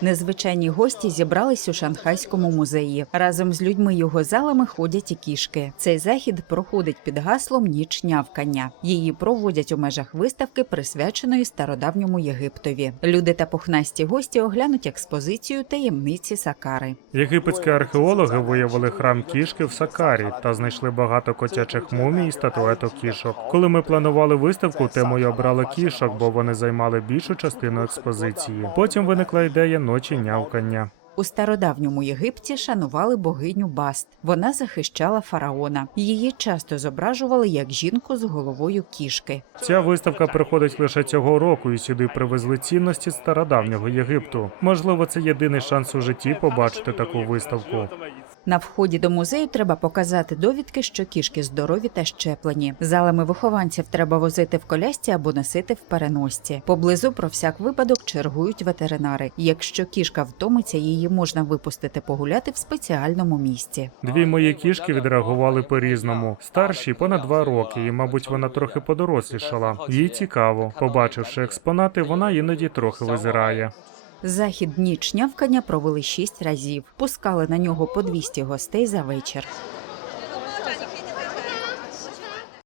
Незвичайні гості зібрались у Шанхайському музеї. Разом з людьми його залами ходять і кішки. Цей захід проходить під гаслом Ніч нявкання. Її проводять у межах виставки, присвяченої стародавньому Єгиптові. Люди та пухнасті гості оглянуть експозицію таємниці Сакари. Єгипетські археологи виявили храм кішки в Сакарі та знайшли багато котячих мумій і статуеток кішок. Коли ми планували виставку, темою обрали кішок, бо вони займали більшу частину експозиції. Потім виникла ідея ночі нявкання. У стародавньому Єгипті шанували богиню Баст. Вона захищала фараона. Її часто зображували як жінку з головою кішки. Ця виставка приходить лише цього року, і сюди привезли цінності стародавнього Єгипту. Можливо, це єдиний шанс у житті побачити таку виставку. На вході до музею треба показати довідки, що кішки здорові та щеплені. Залами вихованців треба возити в колясці або носити в переносці. Поблизу про всяк випадок чергують ветеринари. Якщо кішка втомиться, її можна випустити погуляти в спеціальному місці. Дві мої кішки відреагували по-різному. Старшій понад два роки, і, мабуть, вона трохи подорослішала. Їй цікаво. Побачивши експонати, вона іноді трохи визирає. Захід чнявкання провели шість разів. Пускали на нього по 200 гостей за вечір.